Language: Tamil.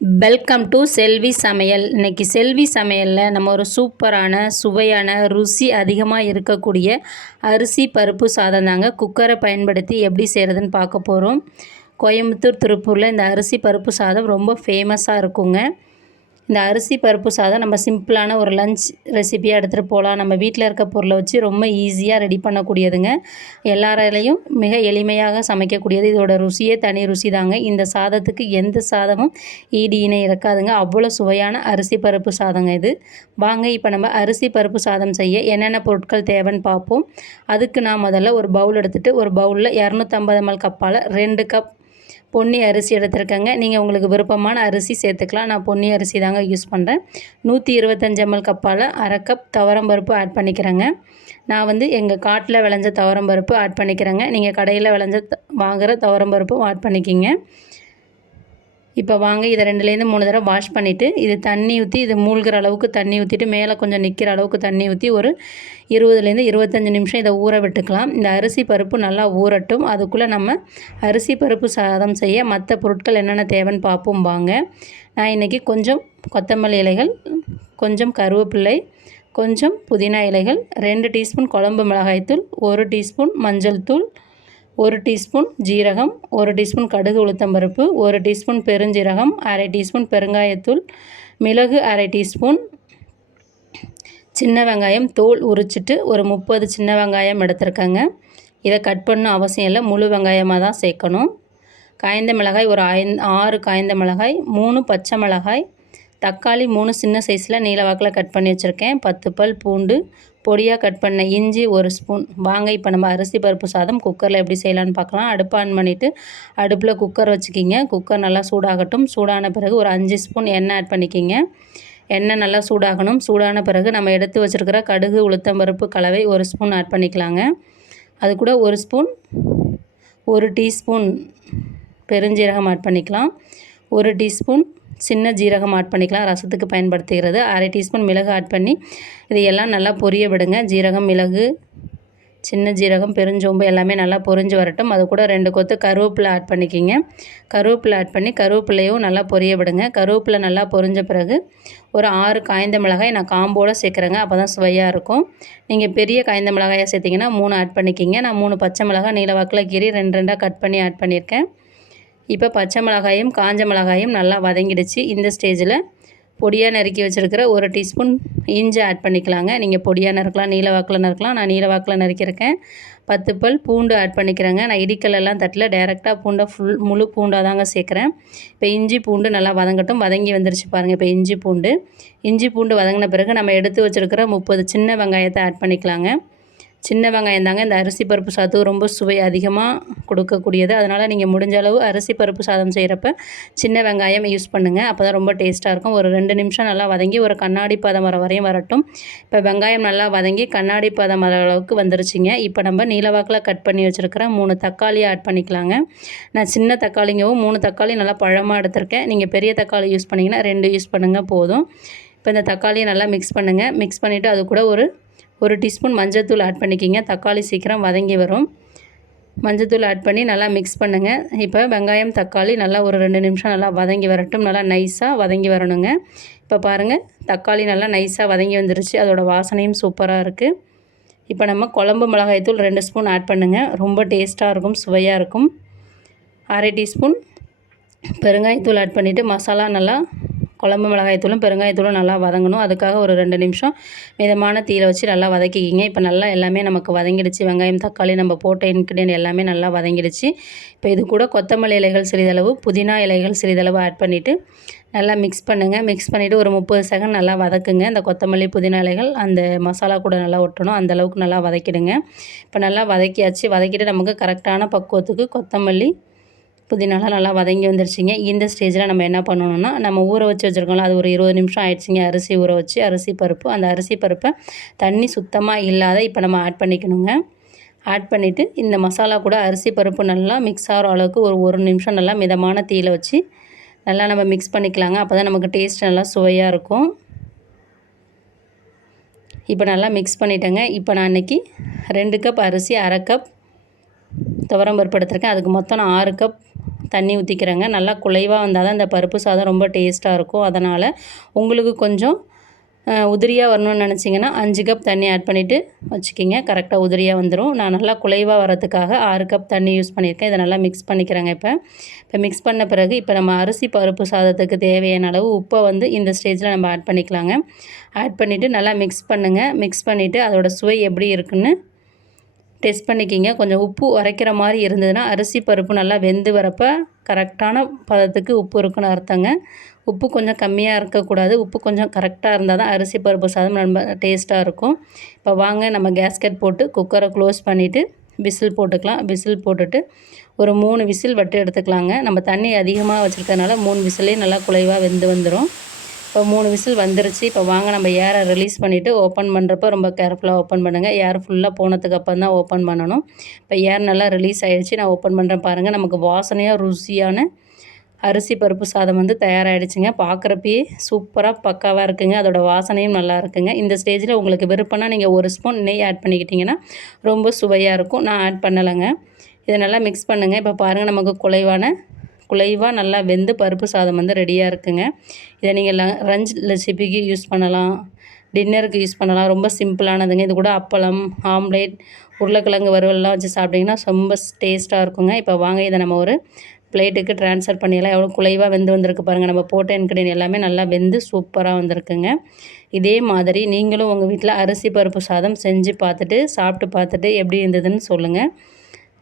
வெல்கம் டு செல்வி சமையல் இன்னைக்கு செல்வி சமையலில் நம்ம ஒரு சூப்பரான சுவையான ருசி அதிகமாக இருக்கக்கூடிய அரிசி பருப்பு சாதம் தாங்க குக்கரை பயன்படுத்தி எப்படி செய்கிறதுன்னு பார்க்க போகிறோம் கோயம்புத்தூர் திருப்பூரில் இந்த அரிசி பருப்பு சாதம் ரொம்ப ஃபேமஸாக இருக்குங்க. இந்த அரிசி பருப்பு சாதம் நம்ம சிம்பிளான ஒரு லஞ்ச் ரெசிபியாக எடுத்துகிட்டு போகலாம் நம்ம வீட்டில் இருக்க பொருளை வச்சு ரொம்ப ஈஸியாக ரெடி பண்ணக்கூடியதுங்க. எல்லாராலையும் மிக எளிமையாக சமைக்கக்கூடியது. இதோட ருசியே தனி ருசி தாங்க. இந்த சாதத்துக்கு எந்த சாதமும் ஈடு இணை இருக்காதுங்க. அவ்வளோ சுவையான அரிசி பருப்பு சாதங்க இது. வாங்க இப்போ நம்ம அரிசி பருப்பு சாதம் செய்ய என்னென்ன பொருட்கள் தேவைன்னு பார்ப்போம். அதுக்கு நான் முதல்ல ஒரு பவுல் எடுத்துகிட்டு ஒரு பவுலில் இரநூத்தம்பது எம்எல் கப்பால் ரெண்டு கப் பொன்னி அரிசி எடுத்திருக்கேங்க. நீங்கள் உங்களுக்கு விருப்பமான அரிசி சேர்த்துக்கலாம். நான் பொன்னி அரிசி தாங்க யூஸ் பண்ணுறேன் நூற்றி இருபத்தஞ்சி எம்எல் கப்பால் அரை கப் துவரம்பருப்பு ஆட் பண்ணிக்கிறேங்க. நான் வந்து எங்கள் காட்டில் விளைஞ்ச துவரம்பருப்பு ஆட் பண்ணிக்கிறேங்க. நீங்கள் கடையில் விளைஞ்ச த- வாங்குகிற துவரம்பருப்பும் ஆட் பண்ணிக்கிங்க. இப்போ வாங்க இதை ரெண்டுலேருந்து மூணு தடவை வாஷ் பண்ணிவிட்டு இது தண்ணி ஊற்றி இது மூழ்கிற அளவுக்கு தண்ணி ஊற்றிட்டு மேலே கொஞ்சம் நிற்கிற அளவுக்கு தண்ணி ஊற்றி ஒரு இருபதுலேருந்து இருபத்தஞ்சி நிமிஷம் இதை ஊற விட்டுக்கலாம். இந்த அரிசி பருப்பு நல்லா ஊறட்டும். அதுக்குள்ளே நம்ம அரிசி பருப்பு சாதம் செய்ய மற்ற பொருட்கள் என்னென்ன தேவைன்னு பார்ப்போம் வாங்க. நான் இன்றைக்கி கொஞ்சம் கொத்தமல்லி இலைகள் கொஞ்சம் கருவேப்பிள்ளை கொஞ்சம் புதினா இலைகள் ரெண்டு டீஸ்பூன் குழம்பு மிளகாய்த்தூள் ஒரு டீஸ்பூன் மஞ்சள் தூள் ஒரு டீஸ்பூன் ஜீரகம் ஒரு டீஸ்பூன் கடுகு உளுத்தம்பருப்பு ஒரு டீஸ்பூன் பெருஞ்சீரகம் அரை டீஸ்பூன் பெருங்காயத்தூள் மிளகு அரை டீஸ்பூன் சின்ன வெங்காயம் தோல் உரிச்சிட்டு ஒரு முப்பது சின்ன வெங்காயம் எடுத்திருக்கேங்க. இதை கட் பண்ண அவசியம் இல்லை முழு வெங்காயமாக தான் சேர்க்கணும். காய்ந்த மிளகாய் ஒரு ஐந் ஆறு காய்ந்த மிளகாய் மூணு பச்சை மிளகாய் தக்காளி மூணு சின்ன சைஸில் நீல வாக்கில் கட் பண்ணி வச்சுருக்கேன். பத்து பல் பூண்டு பொடியாக கட் பண்ண இஞ்சி ஒரு ஸ்பூன். வாங்க இப்போ நம்ம அரிசி பருப்பு சாதம் குக்கரில் எப்படி செய்யலான்னு பார்க்கலாம். அடுப்பு ஆன் பண்ணிவிட்டு அடுப்பில் குக்கர் வச்சுக்கிங்க. குக்கர் நல்லா சூடாகட்டும். சூடான பிறகு ஒரு அஞ்சு ஸ்பூன் எண்ணெய் ஆட் பண்ணிக்கிங்க. எண்ணெய் நல்லா சூடாகணும். சூடான பிறகு நம்ம எடுத்து வச்சுருக்கிற கடுகு உளுத்தம்பருப்பு கலவை ஒரு ஸ்பூன் ஆட் பண்ணிக்கலாங்க. அது கூட ஒரு ஸ்பூன் ஒரு டீஸ்பூன் பெருஞ்சீரகம் ஆட் பண்ணிக்கலாம். ஒரு டீஸ்பூன் சின்ன ஜீரகம் ஆட் பண்ணிக்கலாம். ரசத்துக்கு பயன்படுத்துகிறது. அரை டீஸ்பூன் மிளகு ஆட் பண்ணி இதையெல்லாம் நல்லா பொரிய விடுங்க. ஜீரகம் மிளகு சின்ன ஜீரகம் பெருஞ்சோம்பு எல்லாமே நல்லா பொரிஞ்சு வரட்டும். அது கூட ரெண்டு கொத்து கருவேப்பிலை ஆட் பண்ணிக்கிங்க. கருவேப்பிலை ஆட் பண்ணி கருவேப்பிலையும் நல்லா பொரிய விடுங்க. கருவேப்பிலை நல்லா பொரிஞ்ச பிறகு ஒரு ஆறு காய்ந்த மிளகாய் நான் காம்போடு சேர்க்குறேங்க. அப்போ தான் சுவையாக இருக்கும். நீங்கள் பெரிய காய்ந்த மிளகாயை சேர்த்திங்கன்னா மூணு ஆட் பண்ணிக்கிங்க. நான் மூணு பச்சை மிளகாய் நீளவாக்கில் கீரி ரெண்டு ரெண்டாக கட் பண்ணி ஆட் பண்ணியிருக்கேன். இப்போ பச்சை மிளகாயும் காஞ்ச மிளகாயும் நல்லா வதங்கிடுச்சு. இந்த ஸ்டேஜில் பொடியாக நறுக்கி வச்சுருக்கிற ஒரு டீஸ்பூன் இஞ்சி ஆட் பண்ணிக்கலாங்க. நீங்கள் பொடியாக நறுக்கலாம் நீல வாக்கில் நறுக்கலாம். நான் நீல வாக்கில் நறுக்கியிருக்கேன். பத்து பல் பூண்டு ஆட் பண்ணிக்கிறேங்க. நான் இடிக்கல்லாம் தட்டில் டேரெக்டாக பூண்டை ஃபுல் முழு பூண்டாக தாங்க சேர்க்குறேன். இப்போ இஞ்சி பூண்டு நல்லா வதங்கட்டும். வதங்கி வந்துருச்சு பாருங்கள் இப்போ இஞ்சி பூண்டு. இஞ்சி பூண்டு வதங்கின பிறகு நம்ம எடுத்து வச்சுருக்கிற முப்பது சின்ன வெங்காயத்தை ஆட் பண்ணிக்கலாங்க. சின்ன வெங்காயம் தாங்க. இந்த அரிசி பருப்பு சாதம் ரொம்ப சுவை அதிகமாக கொடுக்கக்கூடியது. அதனால் நீங்கள் முடிஞ்ச அளவு அரிசி பருப்பு சாதம் செய்கிறப்ப சின்ன வெங்காயம் யூஸ் பண்ணுங்கள் அப்போ தான் ரொம்ப டேஸ்ட்டாக இருக்கும். ஒரு ரெண்டு நிமிஷம் நல்லா வதங்கி ஒரு கண்ணாடி பதம் வர வரையும் வரட்டும். இப்போ வெங்காயம் நல்லா வதங்கி கண்ணாடி பதம் வர அளவுக்கு வந்துருச்சுங்க. இப்போ நம்ம நீலவாக்கில் கட் பண்ணி வச்சுருக்கிற மூணு தக்காளியை ஆட் பண்ணிக்கலாங்க. நான் சின்ன தக்காளிங்கவும் மூணு தக்காளி நல்லா பழமாக எடுத்திருக்கேன். நீங்கள் பெரிய தக்காளி யூஸ் பண்ணிங்கன்னா ரெண்டு யூஸ் பண்ணுங்கள் போதும். இப்போ இந்த தக்காளியை நல்லா மிக்ஸ் பண்ணுங்கள் மிக்ஸ் பண்ணிவிட்டு அது கூட ஒரு ஒரு டீஸ்பூன் மஞ்சத்தூள் ஆட் பண்ணிக்கிங்க. தக்காளி சீக்கிரம் வதங்கி வரும். மஞ்சள்தூள் ஆட் பண்ணி நல்லா மிக்ஸ் பண்ணுங்கள் இப்போ வெங்காயம் தக்காளி நல்லா ஒரு ரெண்டு நிமிஷம் நல்லா வதங்கி வரட்டும். நல்லா நைஸாக வதங்கி வரணுங்க. இப்போ பாருங்கள் தக்காளி நல்லா நைஸாக வதங்கி வந்துருச்சு. அதோட வாசனையும் சூப்பராக இருக்குது இப்போ நம்ம குழம்பு மிளகாய்த்தூள் ரெண்டு ஸ்பூன் ஆட் பண்ணுங்கள் ரொம்ப டேஸ்ட்டாக இருக்கும் சுவையாக இருக்கும். அரை டீஸ்பூன் பெருங்காயத்தூள் ஆட் பண்ணிவிட்டு மசாலா நல்லா குழம்பு மிளகாய்த்தூளும் பெருங்காயத்தூளும் நல்லா வதங்கணும். அதுக்காக ஒரு ரெண்டு நிமிஷம் மிதமான தீயில் வச்சு நல்லா வதக்கிக்கிங்க. இப்போ நல்லா எல்லாமே நமக்கு வதங்கிடுச்சு. வெங்காயம் தக்காளி நம்ம போட்ட இன்க்ரீடியன்ட் எல்லாமே நல்லா வதங்கிடுச்சு. இப்போ இது கூட கொத்தமல்லி இலைகள் சிறிதளவு புதினா இலைகள் சிறிதளவு ஆட் பண்ணிவிட்டு நல்லா மிக்ஸ் பண்ணுங்கள் மிக்ஸ் பண்ணிவிட்டு ஒரு முப்பது செகண்ட் நல்லா வதக்குங்க. இந்த கொத்தமல்லி புதினா இலைகள் அந்த மசாலா கூட நல்லா ஒட்டணும். அந்த அளவுக்கு நல்லா வதக்கிடுங்க. இப்போ நல்லா வதக்கியாச்சு. வதக்கிட்டு நமக்கு கரெக்டான பக்குவத்துக்கு கொத்தமல்லி புதினாலாம் நல்லா வதங்கி வந்துருச்சுங்க. இந்த ஸ்டேஜில் நம்ம என்ன பண்ணணும்னா நம்ம ஊற வச்சு வச்சுருக்கோம்ல அது ஒரு இருபது நிமிஷம் ஆயிடுச்சுங்க. அரிசி ஊற வச்சு அரிசி பருப்பு. அந்த அரிசி பருப்பை தண்ணி சுத்தமாக இல்லாத இப்போ நம்ம ஆட் பண்ணிக்கணுங்க. ஆட் பண்ணிவிட்டு இந்த மசாலா கூட அரிசி பருப்பு நல்லா மிக்ஸ் ஆகிற அளவுக்கு ஒரு ஒரு நிமிஷம் நல்லா மிதமான தீயில் வச்சு நல்லா நம்ம மிக்ஸ் பண்ணிக்கலாங்க. அப்போ தான் நமக்கு டேஸ்ட் நல்லா சுவையாக இருக்கும். இப்போ நல்லா மிக்ஸ் பண்ணிட்டேங்க. இப்போ நான் இன்றைக்கி ரெண்டு கப் அரிசி அரை கப் துவரம் பருப்பு எடுத்திருக்கேன் அதுக்கு மொத்தம் நான் ஆறு கப் தண்ணி ஊற்றிக்கிறேங்க நல்லா குலைவாக வந்தால் தான் இந்த பருப்பு சாதம் ரொம்ப டேஸ்ட்டாக இருக்கும். அதனால் உங்களுக்கு கொஞ்சம் உதிரியாக வரணும்னு நினச்சிங்கன்னா அஞ்சு கப் தண்ணி ஆட் பண்ணிவிட்டு வச்சுக்கிங்க. கரெக்டாக உதிரியாக வந்துடும் நான் நல்லா குலைவாக வரதுக்காக ஆறு கப் தண்ணி யூஸ் பண்ணியிருக்கேன். இதை நல்லா மிக்ஸ் பண்ணிக்கிறேங்க இப்போ. இப்போ மிக்ஸ் பண்ண பிறகு இப்போ நம்ம அரிசி பருப்பு சாதத்துக்கு தேவையான அளவு உப்பை வந்து இந்த ஸ்டேஜில் நம்ம ஆட் பண்ணிக்கலாங்க. ஆட் பண்ணிவிட்டு நல்லா மிக்ஸ் பண்ணுங்கள் மிக்ஸ் பண்ணிவிட்டு அதோடய சுவை எப்படி இருக்குன்னு டெஸ்ட் பண்ணிக்கிங்க. கொஞ்சம் உப்பு உரைக்கிற மாதிரி இருந்ததுன்னா அரிசி பருப்பு நல்லா வெந்து வரப்போ கரெக்டான பதத்துக்கு உப்பு இருக்குன்னு அர்த்தங்க. உப்பு கொஞ்சம் கம்மியாக இருக்கக்கூடாது. உப்பு கொஞ்சம் கரெக்டாக இருந்தால் தான் அரிசி பருப்பு சாதம் நம்ம டேஸ்ட்டாக இருக்கும். இப்போ வாங்க நம்ம கேஸ்கெட் போட்டு குக்கரை க்ளோஸ் பண்ணிவிட்டு விசில் போட்டுக்கலாம். விசில் போட்டுட்டு ஒரு மூணு விசில் வட்டு எடுத்துக்கலாங்க. நம்ம தண்ணி அதிகமாக வச்சுருக்கறனால மூணு விசிலே நல்லா குலைவாக வெந்து வந்துடும் இப்போ மூணு விசில் வந்துருச்சு. இப்போ வாங்க நம்ம ஏரை ரிலீஸ் பண்ணிவிட்டு ஓப்பன் பண்ணுறப்ப ரொம்ப கேர்ஃபுல்லாக ஓப்பன் பண்ணுங்கள் ஏர் ஃபுல்லாக போனதுக்கு அப்புறம் தான் ஓப்பன் பண்ணணும். இப்போ ஏர் நல்லா ரிலீஸ் ஆகிடுச்சு நான் ஓப்பன் பண்ணுறேன் பாருங்கள் நமக்கு வாசனையாக ருசியான அரிசி பருப்பு சாதம் வந்து தயாராகிடுச்சுங்க பார்க்குறப்பயே சூப்பராக பக்காவாக இருக்குங்க. அதோடய வாசனையும் நல்லா இருக்குங்க. இந்த ஸ்டேஜில் உங்களுக்கு விருப்பம்னா நீங்கள் ஒரு ஸ்பூன் நெய் ஆட் பண்ணிக்கிட்டிங்கன்னா ரொம்ப சுவையாக இருக்கும். நான் ஆட் பண்ணலைங்க. இதை நல்லா மிக்ஸ் பண்ணுங்கள் இப்போ பாருங்கள் நமக்கு குலைவான குலைவாக நல்லா வெந்து பருப்பு சாதம் வந்து ரெடியாக இருக்குங்க. இதை நீங்கள் ல ரஞ்ச் ரெசிபிக்கு யூஸ் பண்ணலாம். டின்னருக்கு யூஸ் பண்ணலாம். ரொம்ப சிம்பிளானதுங்க இது கூட அப்பளம் ஆம்லேட் உருளைக்கிழங்கு வறுவல்லாம் வச்சு சாப்பிட்டிங்கன்னா ரொம்ப டேஸ்ட்டாக இருக்குங்க. இப்போ வாங்க இதை நம்ம ஒரு பிளேட்டுக்கு ட்ரான்ஸ்ஃபர் பண்ணிடலாம். எவ்வளோ குலைவாக வெந்து வந்திருக்கு பாருங்கள் நம்ம போட்ட இன்க்ரீடியன் எல்லாமே நல்லா வெந்து சூப்பராக வந்திருக்குங்க. இதே மாதிரி நீங்களும் உங்கள் வீட்டில் அரிசி பருப்பு சாதம் செஞ்சு பார்த்துட்டு சாப்பிட்டு பார்த்துட்டு எப்படி இருந்ததுன்னு சொல்லுங்கள்